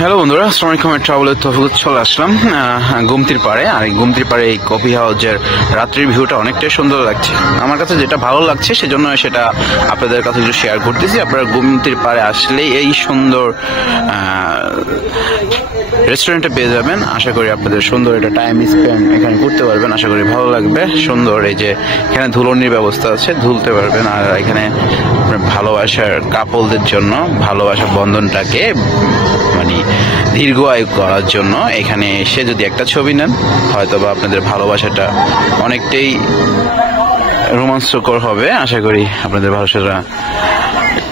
Hello বন্ধুরা, আসসালামু আলাইকুম। ট্রাভেলের তৌফিক চলে আসলাম গুমতির পাড়ে। আর এই গুমতির পাড়ে এই কফি হাউসের রাত্রির ভিউটা অনেকটাই সুন্দর লাগছে। আমার কাছে যেটা ভালো লাগছে সেজন্য সেটা আপনাদের কাছে একটু শেয়ার করতেছি। আপনারা গুমতির পাড়ে আসলেই এই সুন্দর রেস্টুরেন্টে পেয়ে যাবেন। আশা করি আপনাদের সুন্দর একটা টাইম স্পেন্ড এখানে করতে পারবেন। আশা করি ভালো লাগবে। সুন্দর এই যে এখানে ধুলনির ব্যবস্থা আছে, ধুলতে পারবেন। আর এখানে ভালোবাসার কাপলদের জন্য ভালোবাসার বন্ধনটাকে মানে দীর্ঘায়ু করার জন্য এখানে এসে যদি একটা ছবি নেন, হয়তো বা আপনাদের ভালোবাসাটা অনেকটাই রোমাঞ্চকর হবে। আশা করি আপনাদের ভালোবাসাটা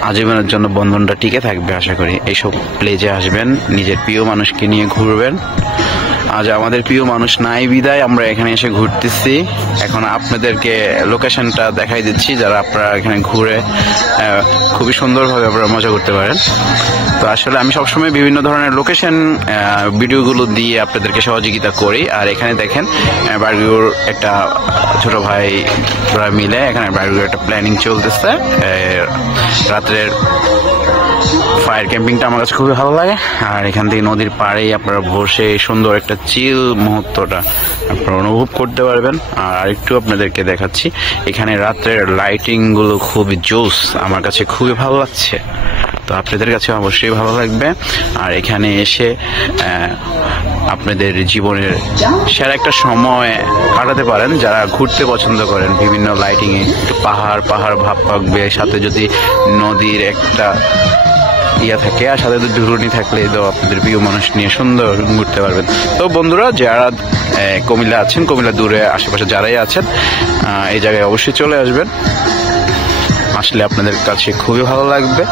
আজীবনের জন্য বন্ধনটা টিকে থাকবে। আশা করি এইসব প্লেজে আসবেন, নিজের প্রিয় মানুষকে নিয়ে ঘুরবেন। আজ আমাদের প্রিয় মানুষ নাই বিদায় আমরা এখানে এসে ঘুরতেছি। এখন আপনাদেরকে লোকেশনটা দেখাই দিচ্ছি, যারা আপনারা এখানে ঘুরে খুবই সুন্দরভাবে আপনারা মজা করতে পারেন। তো আসলে আমি সবসময় বিভিন্ন ধরনের লোকেশন ভিডিওগুলো দিয়ে আপনাদেরকে সহযোগিতা করি। আর এখানে দেখেন বারবিকিউর একটা ছোট ভাই ওরা মিলে এখানে বারবিকিউর একটা প্ল্যানিং চলতেছে। রাত্রের ফায়ার ক্যাম্পিংটা আমার কাছে খুবই ভালো লাগে। আর এখান থেকে নদীর পাড়েই আপনারা বসে সুন্দর একটা চিল মুহূর্তটা আপনারা অনুভব করতে পারবেন। আর একটু আপনাদেরকে দেখাচ্ছি, এখানে রাত্রের লাইটিং গুলো খুবই জোস, আমার কাছে খুবই ভালো লাগছে। তো আপনাদের কাছে অবশ্যই ভালো লাগবে। আর এখানে এসে আপনাদের জীবনের সেরা একটা সময় কাটাতে পারেন যারা ঘুরতে পছন্দ করেন। বিভিন্ন লাইটিং এ একটু পাহাড় ভাব পাকবে, সাথে যদি নদীর একটা ইয়া থাকে আর সাথে ধুরুনি থাকলে তো আপনাদের প্রিয় মানুষ নিয়ে সুন্দর ঘুরতে পারবেন। তো বন্ধুরা, যারা কুমিল্লা আছেন, কুমিল্লা দূরে আশেপাশে যারাই আছেন, এই জায়গায় অবশ্যই চলে আসবেন। আসলে আপনাদের কাছে খুবই ভালো লাগবে।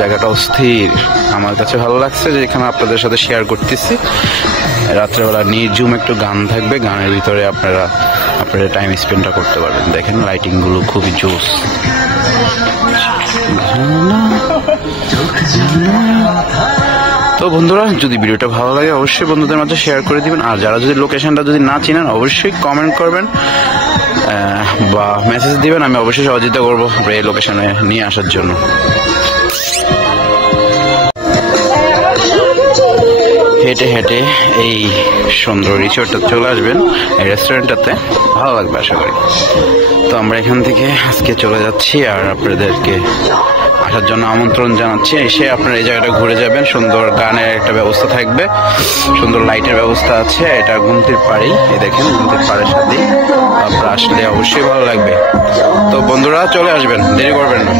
জায়গাটা অস্থির, আমার কাছে ভালো লাগছে যে এখানে আপনাদের সাথে শেয়ার করতেছি। রাত্রেবেলা নির্ঝুম একটু গান থাকবে, গানের ভিতরে আপনারা আপনাদের টাইম স্পেন্ডটা করতে পারবেন। দেখেন লাইটিং গুলো খুবই জোস। তো বন্ধুরা, যদি ভিডিওটা ভালো লাগে অবশ্যই বন্ধুদের মাঝে শেয়ার করে দিবেন। আর যারা যদি লোকেশনটা যদি না চিনেন অবশ্যই কমেন্ট করবেন বা মেসেজ দিবেন, আমি অবশ্যই সহযোগিতা করবো এই লোকেশনে নিয়ে আসার জন্য। হেঁটে হেঁটে এই সুন্দর রিসোর্টটা চলে আসবেন, এই রেস্টুরেন্টটাতে ভালো লাগবে আশা করি। তো আমরা এখান থেকে আজকে চলে যাচ্ছি আর আপনাদেরকে আসার জন্য আমন্ত্রণ জানাচ্ছি। এসে আপনারা এই জায়গাটা ঘুরে যাবেন। সুন্দর গানের একটা ব্যবস্থা থাকবে, সুন্দর লাইটের ব্যবস্থা আছে। এটা গুমতির পাড়েই, এই দেখেন গুমতির পাড়ের সাথেই। আপনারা আসলে অবশ্যই ভালো লাগবে। তো বন্ধুরা চলে আসবেন, দেরি করবেন না।